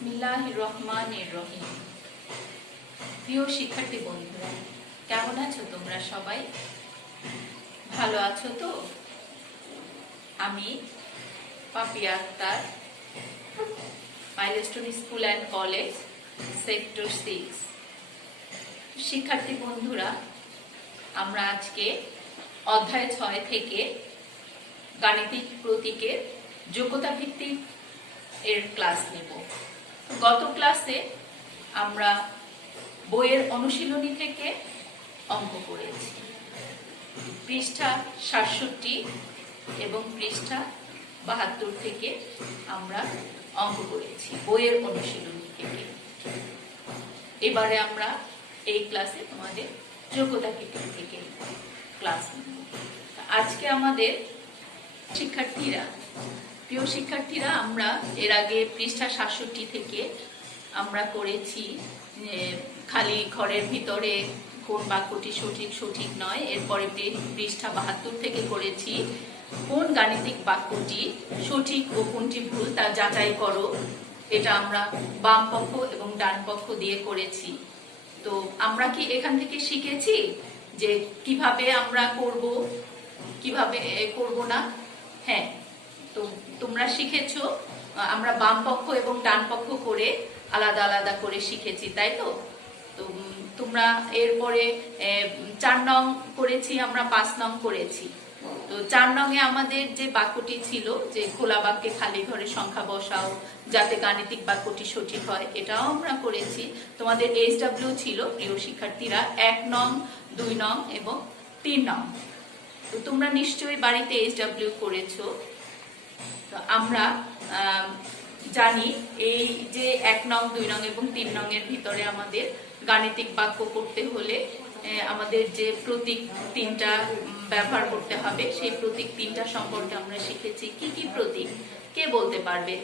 বিসমিল্লাহির রহমানির রহিম। প্রিয় শিক্ষার্থী বন্ধুরা, কেমন আছো তোমরা সবাই? ভালো আছো তো? আমি Papia Akter, milestone school and college, sector 6। শিক্ষার্থী বন্ধুরা, আমরা আজকে অধ্যায় 6 থেকে গাণিতিক প্রতীকের যোগ্যতা ভিত্তিক এর ক্লাস নেব। গত ক্লাসে আমরা বইয়ের অনুশীলনী থেকে অঙ্ক করেছি। পৃষ্ঠা 67 এবং পৃষ্ঠা 72 থেকে আমরা অঙ্ক করেছি বইয়ের অনুশীলনী থেকে। এবারে আমরা এই ক্লাসে তোমাদের যোগ্যতা ভিত্তিক থেকে ক্লাস নেব। আজকে আমাদের প্রিয় শিক্ষার্থীরা, আমরা এর আগে পৃষ্ঠা 67 থেকে আমরা করেছি খালি ঘরের ভিতরে কোন বাক্যটি সঠিক নয়। এরপরে পৃষ্ঠা 72 থেকে করেছি কোন গাণিতিক বাক্যটি সঠিক ও কোনটি ভুল তা যাচাই করো। এটা আমরা বাম পক্ষ এবং ডান পক্ষ দিয়ে করেছি। তো আমরা কি এখান থেকে শিখেছি যে কিভাবে আমরা করব, কিভাবে করব না? হ্যাঁ, তো তোমরা শিখেছো। আমরা বাম পক্ষ এবং ডান পক্ষ করে আলাদা আলাদা করে শিখেছি, তাই তো? তো তোমরা এরপরে 4 নং করেছি, আমরা 5 নং করেছি। তো 4 নং এ আমাদের যে বাক্যটি ছিল যে খোলা বাক্যে খালি ঘরে সংখ্যা বসাও যাতে গাণিতিক বাক্যটি সঠিক হয়, এটাও আমরা করেছি। তোমাদের SW ছিল প্রিয় শিক্ষার্থীরা 1 নং, 2 নং এবং 3 নং। তো তোমরা নিশ্চয়ই বাড়িতে SW করেছো। তো আমরা জানি এই যে 1 নং, 2 নং এবং 3 নং এর ভিতরে আমাদের গাণিতিক বাক্য করতে হলে আমাদের যে প্রতীক 3টা ব্যবহার করতে হবে, সেই প্রতীক 3টা সম্পর্কে আমরা শিখেছি। কি কি প্রতীক কে বলতে পারবে?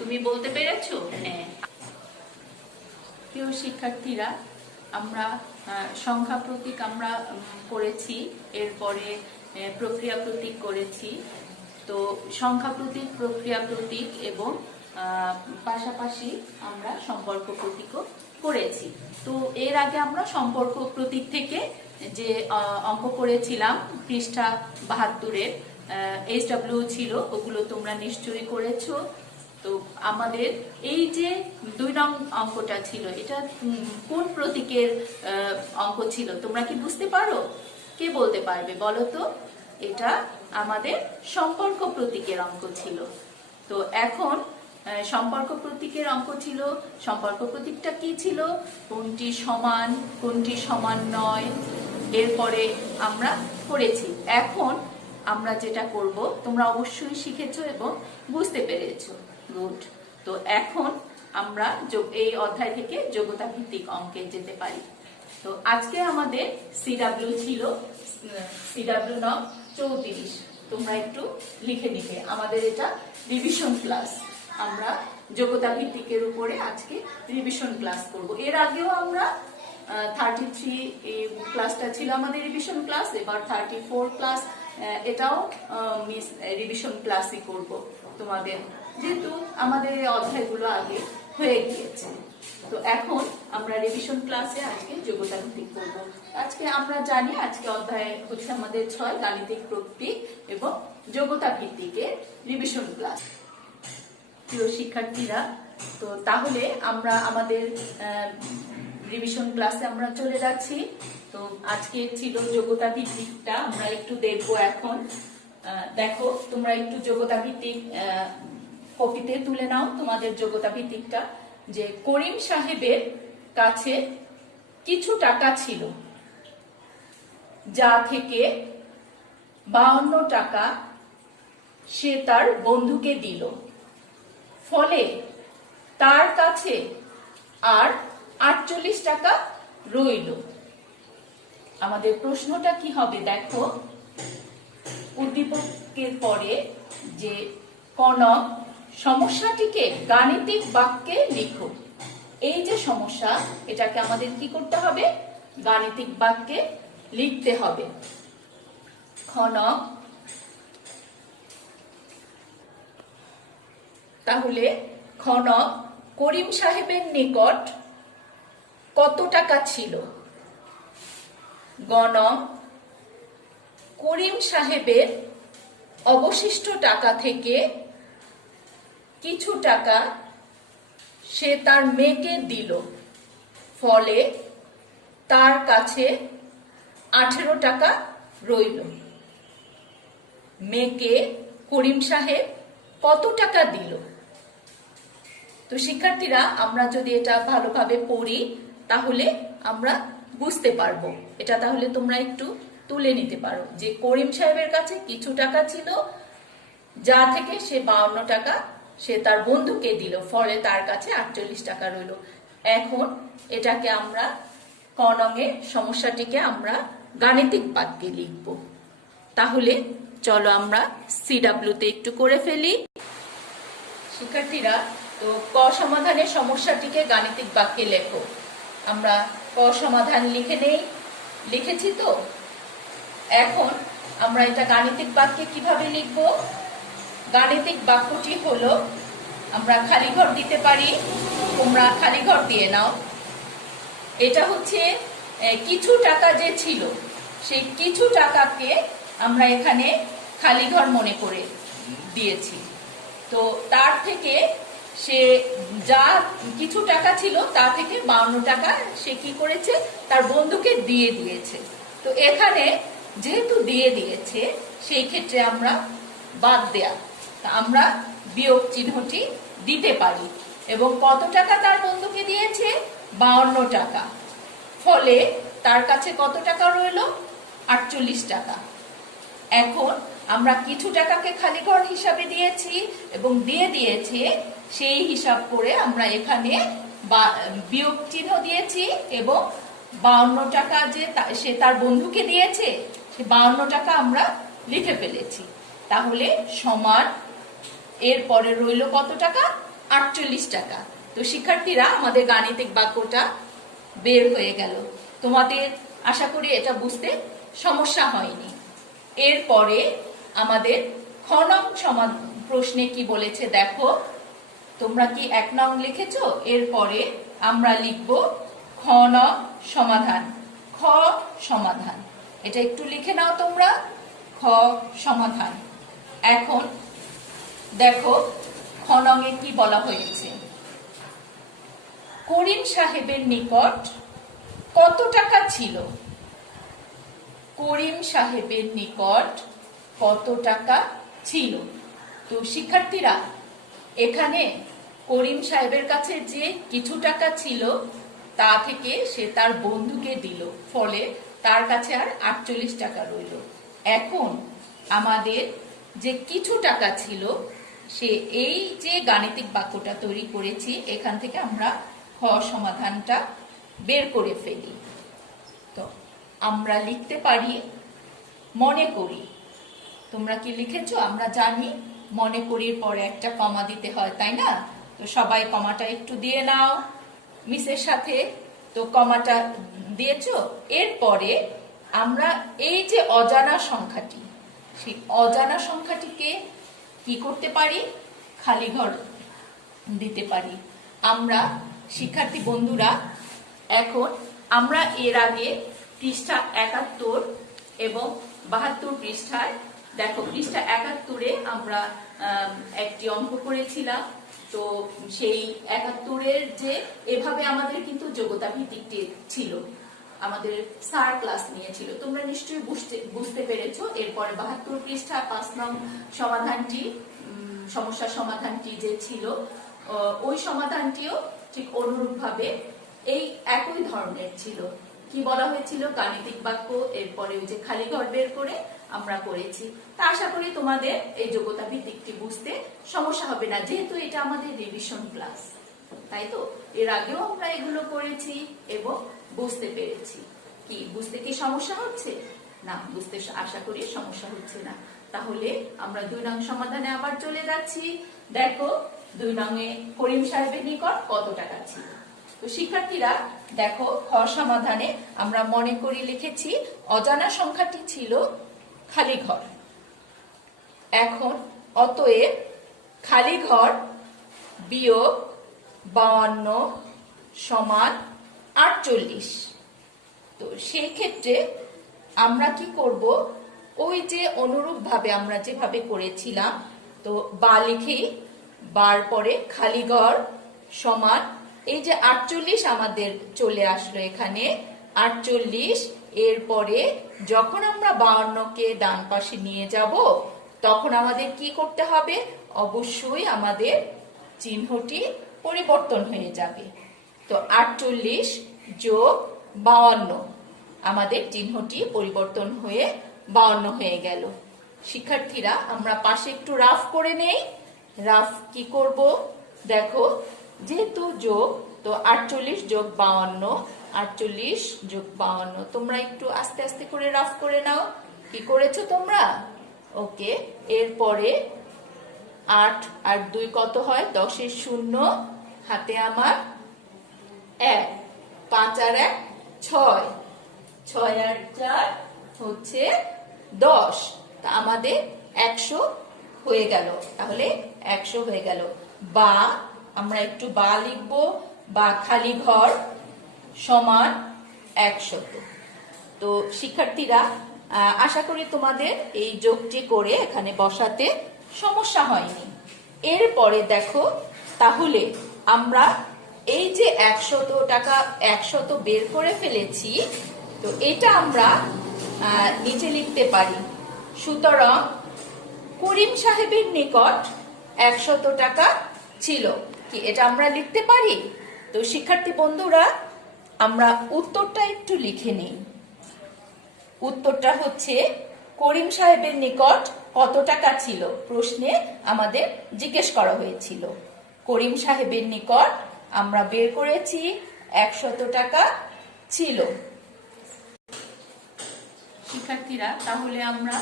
তুমি বলতে পেরেছো? হ্যাঁ। প্রিয় শিক্ষার্থীরা, আমরা সংখ্যা প্রতীক আমরা করেছি, এরপরে প্রক্রিয়া প্রতীক করেছি। তো সংখ্যা প্রতীক, প্রক্রিয়া প্রতীক এবং পাশাপাশি আমরা সম্পর্ক প্রতীকও করেছি। তো এর আগে আমরা সম্পর্ক প্রতীক থেকে যে অঙ্ক করেছিলাম পৃষ্ঠা 72-এর SW ছিল, ওগুলো তোমরা নিশ্চয়ই করেছো। তো আমাদের এই যে 2 নং অঙ্কটা ছিল, এটা কোন প্রতীকের অঙ্ক ছিল তোমরা কি বুঝতে পারো? কে বলতে পারবে বলো তো? এটা আমাদের সম্পর্ক প্রতীকের অঙ্ক ছিল। তো এখন সম্পর্ক প্রতীকের অঙ্ক ছিল। সম্পর্ক প্রতীকটা কি ছিল? কোনটি সমান, কোনটি সমান নয়, এরপরে আমরা করেছি। এখন আমরা যেটা করব, তোমরা অবশ্যই শিখেছো এবং বুঝতে পেরেছো। গুড। তো এখন আমরা এই অধ্যায় থেকে যোগ্যতা ভিত্তিক অঙ্কে যেতে পারি। তো আজকে আমাদের CW ছিল CW নং 34। তোমরা একটু লিখে নিবে। আমাদের এটা রিভিশন ক্লাস। আমরা যোগ্যতা ভিত্তিকের উপরে আজকে রিভিশন ক্লাস করব। এর আগেও আমরা 33 এই ক্লাসটা ছিল আমাদের রিভিশন ক্লাস। এবার 34 ক্লাস, এটাও রিভিশন ক্লাসই করব তোমাদের, যেহেতু আমাদের এই অধ্যায়গুলো আগে হয়ে গিয়েছে। তো এখন আমরা রিভিশন ক্লাসে আজকে যোগ্যতা ভিত্তিক করব। আজকে আমরা জানি আজকে অধ্যায় হচ্ছে আমাদের 6 গাণিতিক প্রতীক এবং যোগ্যতা ভিত্তিকের রিভিশন ক্লাস। প্রিয় শিক্ষার্থীরা, তো তাহলে আমরা আমাদের রিভিশন ক্লাসে আমরা চলে যাচ্ছি। তো আজকে ছিল যোগ্যতা ভিত্তিকটা, আমরা একটু দেখবো। এখন দেখো, তোমরা একটু যোগ্যতা ভিত্তিক কপিতে তুলে নাও তোমাদের যোগ্যতা ভিত্তিকটা। যে করিম সাহেবের কাছে কিছু টাকা ছিল, যা থেকে 52 টাকা সে তার বন্ধুকে দিল। ফলে তার কাছে আর 48 টাকা রইল। আমাদের প্রশ্নটা কি হবে দেখো। উদ্দীপকের পরে যে কনক সমস্যাটিকে গাণিতিক বাক্যে লিখো। এই যে সমস্যা, এটাকে আমাদের কি করতে হবে? গাণিতিক বাক্যে লিখতে হবে। খনক তাহলে খনক করিম সাহেবের নিকট কত টাকা ছিল? গণক করিম সাহেবের অবশিষ্ট টাকা থেকে কিছু টাকা সে তার মেয়েকে দিল, ফলে তার কাছে 18 টাকা রইল। মেয়েকে করিম সাহেব কত টাকা দিল? তো শিক্ষার্থীরা, আমরা যদি এটা ভালোভাবে পড়ি তাহলে আমরা বুঝতে পারবো। এটা তাহলে তোমরা একটু তুলে নিতে পারো যে করিম সাহেবের কাছে কিছু টাকা ছিল, যা থেকে সে 52 টাকা সে তার বন্ধুকে দিল, ফলে তার কাছে 48 টাকা রইল। এখন এটাকে আমরা ক নংয়ের সমস্যাটিকে আমরা গাণিতিক বাক্যে লিখব। তাহলে চলো আমরা সিডব্লিউতে একটু করে ফেলি। শিক্ষার্থীরা, তো ক সমাধানের সমস্যাটিকে গাণিতিক বাক্যে লেখো। আমরা ক সমাধান লিখে নেই, লিখেছি তো। এখন আমরা এটা গাণিতিক বাক্যে কিভাবে লিখব? গাণিতিক বাক্যটি হলো, আমরা খালি ঘর দিতে পারি, তোমরা খালি ঘর দিয়ে নাও। এটা হচ্ছে কিছু টাকা যে ছিল, সেই কিছু টাকাকে আমরা এখানে খালি ঘর মনে করে দিয়েছি। তো তার থেকে সে যা কিছু টাকা ছিল তা থেকে 52 টাকা সে কি করেছে, তার বন্ধুকে দিয়ে দিয়েছে। তো এখানে যেহেতু দিয়ে দিয়েছে, সেই ক্ষেত্রে আমরা বাদ দেয়া, আমরা বিয়োগ চিহ্নটি দিতে পারি। এবং কত টাকা তার বন্ধুকে দিয়েছে? 52 টাকা। ফলে তার কাছে কত টাকা রইল? 48 টাকা। এখন আমরা কিছু টাকাকে খালি ঘর হিসাবে দিয়েছি এবং দিয়ে দিয়েছে, সেই হিসাব করে আমরা এখানে বিয়োগ চিহ্ন দিয়েছি এবং 52 টাকা যে সে তার বন্ধুকে দিয়েছে, সে 52 টাকা আমরা লিখে ফেলেছি। তাহলে সমান এরপরে রইল কত টাকা? 48 টাকা। তো শিক্ষার্থীরা, আমাদের গাণিতিক বাক্যটা বের হয়ে গেল। তোমাদের আশা করি এটা বুঝতে সমস্যা হয়নি। এরপরে আমাদের খ নং প্রশ্নে কি বলেছে দেখো। তোমরা কি 1 নং লিখেছো? এরপরে আমরা লিখব খ নং সমাধান। খ সমাধান, এটা একটু লিখে নাও তোমরা। খ সমাধান। এখন দেখো খ নং এ কি বলা হয়েছে। করিম সাহেবের নিকট কত টাকা ছিল? করিম সাহেবের নিকট কত টাকা ছিল? তো শিক্ষার্থীরা, এখানে করিম সাহেবের কাছে যে কিছু টাকা ছিল তা থেকে সে তার বন্ধুকে দিল, ফলে তার কাছে আর 48 টাকা রইল। এখন আমাদের যে কিছু টাকা ছিল, সে এই যে গাণিতিক বাক্যটা তৈরি করেছি, এখান থেকে আমরা খ সমাধানটা বের করে ফেলি। তো আমরা লিখতে পারি মনে করি। তোমরা কি লিখেছো? আমরা জানি মনে করির পরে একটা কমা দিতে হয়, তাই না? তো সবাই কমাটা একটু দিয়ে নাও মিসের সাথে। তো কমাটা দিয়েছো। এরপরে আমরা এই যে অজানা সংখ্যাটি, সেই অজানা সংখ্যাটিকে কি করতে পারি? খালি ঘর দিতে পারি। আমরা শিক্ষার্থী বন্ধুরা, এখন আমরা এর আগে পৃষ্ঠা 71 এবং 72 পৃষ্ঠায়, দেখো পৃষ্ঠা 71-এ আমরা একটি অঙ্ক করেছিলাম। তো সেই 71-এর যে এভাবে আমাদের কিন্তু যোগ্যতা ভিত্তিক ছিল, আমাদের স্যার ক্লাস নিয়েছিল, তোমরা নিশ্চয়ই বুঝতে পেরেছো। এরপরে 72 পৃষ্ঠা 5 নং সমাধানটি, সমস্যার সমাধানটি যে ছিল, ওই সমাধানটিও ঠিক অনুরূপভাবে এই একই ধরনের ছিল। কি বলা হয়েছিল? গাণিতিক বাক্য, এরপরে ওই যে খালি ঘর বের করে আমরা করেছি। তা আশা করি তোমাদের এই যোগ্যতা ভিত্তিকটি বুঝতে সমস্যা হবে না, যেহেতু এটা আমাদের রিভিশন ক্লাস, তাই তো? এর আগেও আমরা এগুলো করেছি এবং বুঝতে পেরেছি। কি বুঝতে কি সমস্যা হচ্ছে? না, বুঝতে আশা করি সমস্যা হচ্ছে না। তাহলে আমরা 2 নং সমাধানে আবার চলে যাচ্ছি। দেখো 2 নংয়ে করিম সাহেবের নিকট কত টাকা ছিল। তো শিক্ষার্থীরা দেখো, খ সমাধানে আমরা মনে করি লিখেছি অজানা সংখ্যাটি ছিল খালি ঘর। এখন অতএব খালি ঘর বিয়োগ 52 সমান 48। তো সেই ক্ষেত্রে আমরা কি করব, ওই যে অনুরূপ ভাবে আমরা যেভাবে করেছিলাম, তো বা লিখি, বার পরে খালি ঘর সমান, এই যে 48 আমাদের চলে আসলো এখানে 48, এরপরে যখন আমরা 52কে ডান পাশে নিয়ে যাব তখন আমাদের কি করতে হবে, অবশ্যই আমাদের চিহ্নটি পরিবর্তন হয়ে যাবে। তো 48 যোগ 52, আমাদের চিহ্নটি পরিবর্তন হয়ে 52 হয়ে গেল। শিক্ষার্থীরা আমরা পাশে একটু রাফ করে নেই। রাফ কি করব, দেখো যেহেতু যোগ, তো 48 যোগ 52, 48 যোগ 52, তোমরা একটু আস্তে আস্তে করে রাফ করে নাও। কি করেছো তোমরা? ওকে। এরপরে 8 আর 2 কত হয়, 10 এর 0, হাতে আমার 1, 5 আর 1 6, 6 আর 4 হচ্ছে 10, তা আমাদের 100 হয়ে গেল। তাহলে 100 হয়ে গেল। বা আমরা একটু বা লিখবো, বা খালি ঘর সমান 100। তো শিক্ষার্থীরা আশা করি তোমাদের এই যোগটি করে এখানে বসাতে সমস্যা হয়নি। এরপরে দেখো, তাহলে আমরা এই যে 100 টাকা 100 বের করে ফেলেছি, তো এটা আমরা নিচে লিখতে পারি। সুতরাং করিম সাহেবের নিকট 100 টাকা ছিল, কি এটা আমরা লিখতে পারি? তো শিক্ষার্থী বন্ধুরা আমরা উত্তরটা একটু লিখে নিই। উত্তরটা হচ্ছে করিম সাহেবের নিকট কত টাকা ছিল, প্রশ্নে আমাদের জিজ্ঞেস করা হয়েছিল। করিম সাহেবের নিকট আমরা বের করেছি 100 টাকা ছিল। শিক্ষার্থীরা তাহলে আমরা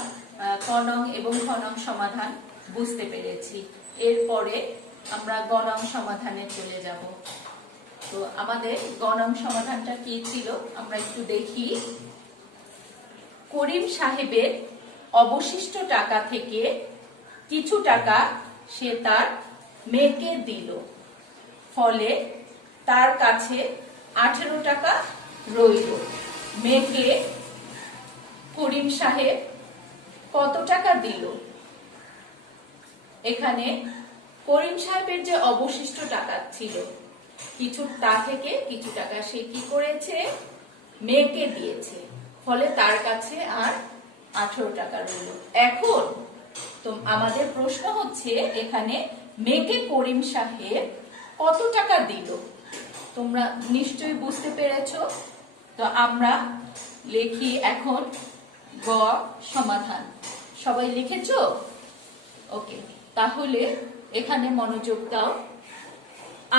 ক নং এবং খ নং সমাধান বুঝতে পেরেছি। এরপরে আমরা গ নং সমাধানে চলে যাব। তো আমাদের গ নং সমাধানটা কি ছিল আমরা একটু দেখি। করিম সাহেবের অবশিষ্ট টাকা থেকে কিছু টাকা সে তার মেয়েকে দিল, ফলে তার কাছে 18 টাকা রইল। মেয়েকে করিম সাহেব কত টাকা দিল? এখানে করিম সাহেবের যে অবশিষ্ট টাকা ছিল, কিছু তা থেকে কিছু টাকা সে কি করেছে, মেয়েকে দিয়েছে, ফলে তার কাছে আর 18 টাকা রইল। এখন তো আমাদের প্রশ্ন হচ্ছে এখানে মেয়েকে করিম সাহেব কত টাকা দিল? তোমরা নিশ্চয়ই বুঝতে পেরেছো। তো আমরা লিখি এখন গ সমাধান। সবাই লিখেছো? ওকে, তাহলে এখানে মনোযোগ দাও।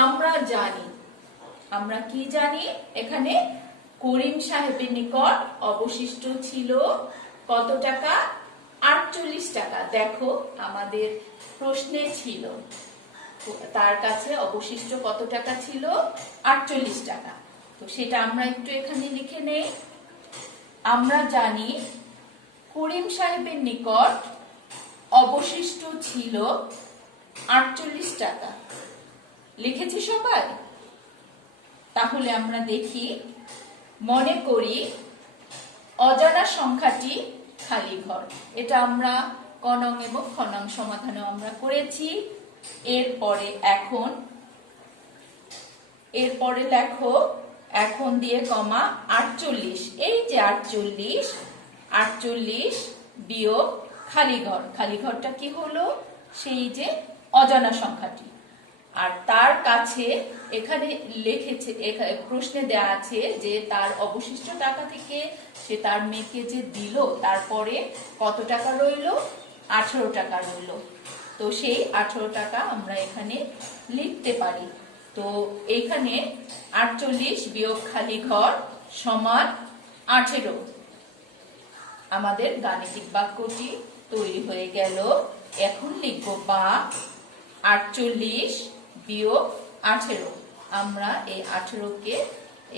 আমরা জানি, আমরা কি জানি, এখানে করিম সাহেবের নিকট অবশিষ্ট ছিল কত টাকা, 48 টাকা। দেখো আমাদের প্রশ্নে ছিল তার কাছে অবশিষ্ট কত টাকা ছিল, 48 টাকা। তো সেটা আমরা একটু এখানে লিখে নেই। আমরা জানি করিম সাহেবের নিকট অবশিষ্ট ছিল 48 টাকা। লিখেছি সবাই? তাহলে আমরা দেখি, মনে করি অজানা সংখ্যাটি খালি ঘর। এটা আমরা ক নং এবং খ নং সমাধানে আমরা করেছি। এরপরে লেখো, এখন দিয়ে কমা 48, এই যে 48 বিয়োগ খালি ঘর। খালি ঘরটা কি হলো, সেই যে অজানা সংখ্যাটি। আর তার কাছে এখানে লিখেছে, প্রশ্নে দেয়া আছে যে তার অবশিষ্ট টাকা থেকে সে তার মেয়েকে যে দিল, তারপরে কত টাকা রইল, 18 টাকা রইল। তো সেই 18 টাকা আমরা এখানে লিখতে পারি। তো এখানে 48 বিয়োগ খালি ঘর সমান 18। আমাদের গাণিতিক বাক্যটি তৈরি হয়ে গেল। এখন লিখব বা 48 বিয়োগ 18। আমরা এই 18কে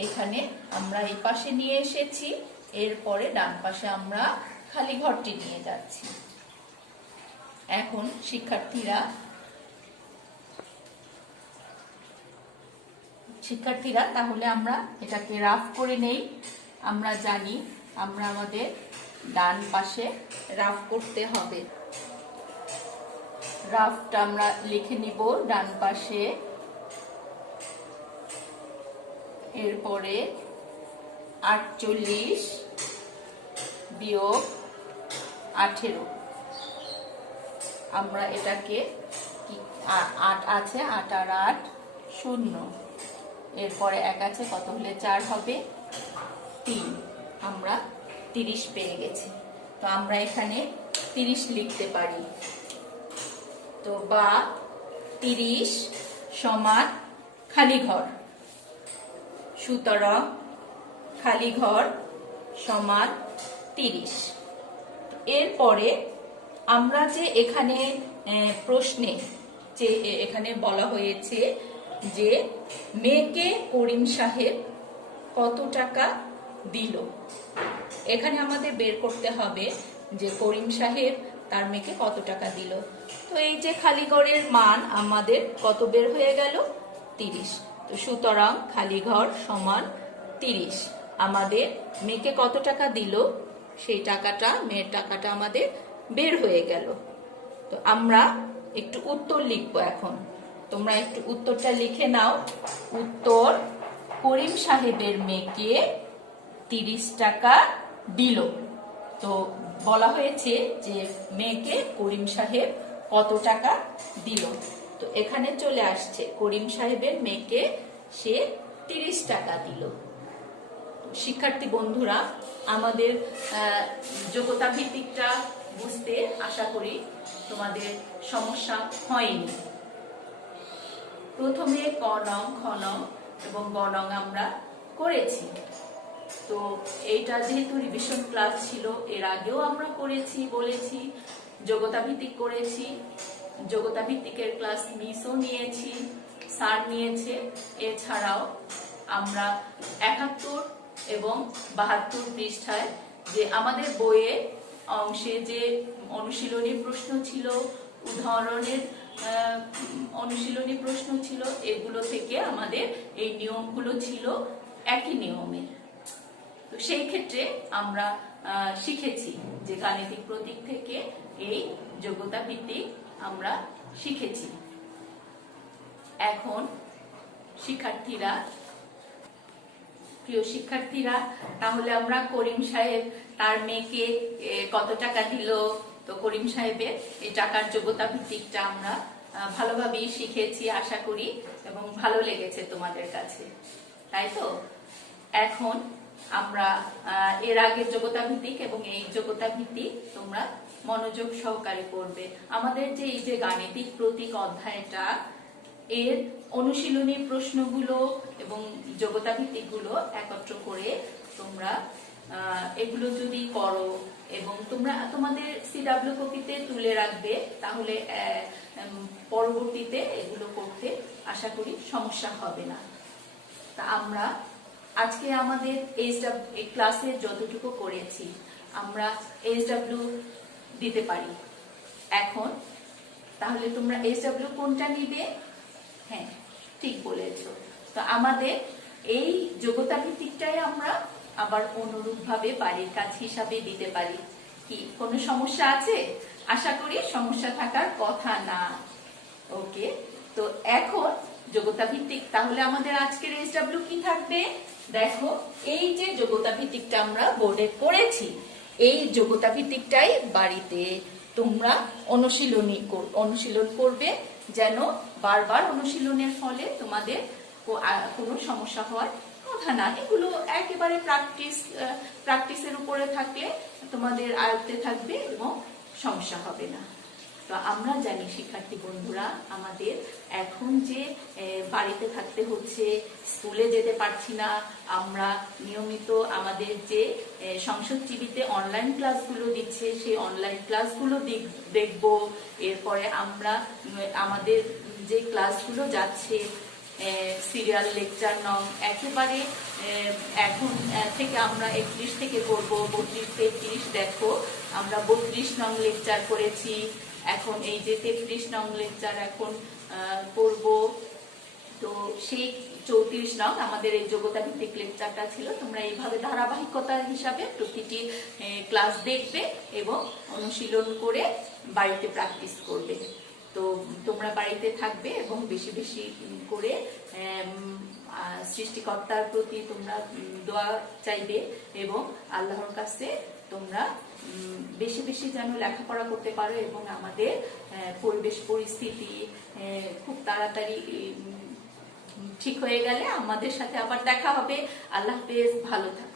এখানে আমরা এই পাশে নিয়ে এসেছি, এরপরে ডান পাশে আমরা খালি ঘরটি নিয়ে যাচ্ছি। এখন শিক্ষার্থীরা শিক্ষার্থীরা, তাহলে আমরা এটাকে রাফ করে নেই। আমরা জানি আমরা আমাদের ডান পাশে রাফ করতে হবে। রাফটা আমরা লিখে নিব ডান পাশে। এরপরে 48 বিয়োগ 18, আমরা এটাকে 8 আছে, 8 আর 8 0, এরপরে 1 আছে, কত হলে 4 হবে? 3। আমরা 30 পেয়ে গেছি। তো আমরা এখানে 30 লিখতে পারি। তো বা 30 সমান খালি ঘর, সুতরাং খালি ঘর সমান 30। এরপরে আমরা যে এখানে প্রশ্নে যে এখানে বলা হয়েছে যে মেয়েকে করিম সাহেব কত টাকা দিল, এখানে আমাদের বের করতে হবে যে করিম সাহেব তার মেয়েকে কত টাকা দিল। তো এই যে খালি ঘরের মান আমাদের কত বের হয়ে গেল? 30। তো সুতরাং খালি ঘর সমান 30। আমাদের মেয়েকে কত টাকা দিল সেই টাকাটা, মেয়ের টাকাটা আমাদের বের হয়ে গেল। তো আমরা একটু উত্তর লিখবো এখন। তোমরা একটু উত্তরটা লিখে নাও। উত্তর: করিম সাহেবের মেয়েকে 30 টাকা দিল। তো বলা হয়েছে যে মেয়েকে করিম সাহেব কত টাকা দিল। তো এখানে চলে আসছে করিম সাহেবের মেয়েকে সে 30 টাকা দিল। শিক্ষার্থী বন্ধুরা, আমাদের যোগ্যতা ভিত্তিকটা বুঝতে আশা করি তোমাদের সমস্যা হয়নি। প্রথমে ক নং, খ নং এবং গ নং আমরা করেছি। তো এইটা যেহেতু রিভিশন ক্লাস ছিল, এর আগেও আমরা করেছি, বলেছি যোগ্যতা ভিত্তিক করেছি। যোগ্যতা ভিত্তিকের ক্লাস মিসও নিয়েছি, স্যার নিয়েছে। এছাড়াও আমরা 71 এবং 72 পৃষ্ঠায় যে আমাদের বইয়ের অংশে যে অনুশীলনী প্রশ্ন ছিল, উদাহরণের অনুশীলনী প্রশ্ন ছিল, এগুলো থেকে আমাদের এই নিয়মগুলো ছিল একই নিয়মের। তো সেই ক্ষেত্রে আমরা শিখেছি যে গাণিতিক প্রতীক থেকে এই যোগ্যতা ভিত্তিক আমরা শিখেছি। এখন শিক্ষার্থীরা, প্রিয় শিক্ষার্থীরা, তাহলে আমরা করিম সাহেব তার মেয়েকে কত টাকা দিল, তো করিম সাহেবের এই টাকার যোগ্যতা ভিত্তিকটা আমরা ভালোভাবেই শিখেছি আশা করি, এবং ভালো লেগেছে তোমাদের কাছে, তাই তো? এখন আমরা এর আগের যোগ্যতা ভিত্তিক এবং এই যোগ্যতা ভিত্তিক তোমরা মনোযোগ সহকারে করবে। আমাদের যে এই যে গাণিতিক প্রতীক অধ্যায়টা, এর অনুশীলনী প্রশ্নগুলো এবং যোগ্যতা ভিত্তিকগুলো একত্র করে তোমরা এগুলো যদি করো এবং তোমরা তোমাদের সিডাব্লিউ কপিতে তুলে রাখবে, তাহলে পরবর্তীতে এগুলো করতে আশা করি সমস্যা হবে না। তা আমরা আজকে আমাদের এই ক্লাসে যতটুকু করেছি আমরা এইচডব্লিউ দিতে পারি এখন। তাহলে তোমরা এইচডব্লিউ কোনটা নিবে? হ্যাঁ, ঠিক বলেছো। তো আমাদের এই যোগ্যতা ভিত্তিকটাই আমরা আবার অনুরূপভাবে বাড়ির কাজ হিসাবে দিতে পারি। কি কোনো সমস্যা আছে? আশা করি সমস্যা থাকার কথা না। ওকে, তো এখন যোগ্যতা ভিত্তিক, তাহলে আমাদের আজকের এইচডব্লিউ কি থাকবে? দেখো, এই যে যোগ্যতা ভিত্তিকটা আমরা বোর্ডে করেছি, এই যোগ্যতা ভিত্তিকটাই বাড়িতে তোমরা অনুশীলন করবে, যেন বারবার অনুশীলনের ফলে তোমাদের কোনো সমস্যা হওয়ার কথা না। এগুলো একেবারে প্র্যাকটিসের উপরে থাকলে তোমাদের আয়ত্তে থাকবে এবং সমস্যা হবে না। তো আমরা জানি শিক্ষার্থী বন্ধুরা, আমাদের এখন যে বাড়িতে থাকতে হচ্ছে, স্কুলে যেতে পারছি না, আমরা নিয়মিত আমাদের যে সংসদ টিভিতে অনলাইন ক্লাসগুলো দিচ্ছে সেই অনলাইন ক্লাসগুলো দেখব। এরপরে আমরা আমাদের যে ক্লাসগুলো যাচ্ছে সিরিয়াল লেকচার নং একেবারে এখন থেকে আমরা 31 থেকে করব, 32, 33। দেখো, আমরা 32 নং লেকচার করেছি, এখন এই যে 33 নং লেকচার এখন করব। তো সেই 34 নং আমাদের এই যোগ্যতা ভিত্তিক লেকচারটা ছিল। তোমরা এইভাবে ধারাবাহিকতা হিসাবে প্রতিটি ক্লাস দেখবে এবং অনুশীলন করে বাড়িতে প্র্যাকটিস করবে। তো তোমরা বাড়িতে থাকবে এবং বেশি বেশি করে সৃষ্টিকর্তার প্রতি তোমরা দোয়া চাইবে এবং আল্লাহর কাছে তোমরা বেশি বেশি যেন লেখাপড়া করতে পারো এবং আমাদের পরিবেশ পরিস্থিতি খুব তাড়াতাড়ি ঠিক হয়ে গেলে আমাদের সাথে আবার দেখা হবে। আল্লাহ হাফেজ, ভালো থাকো।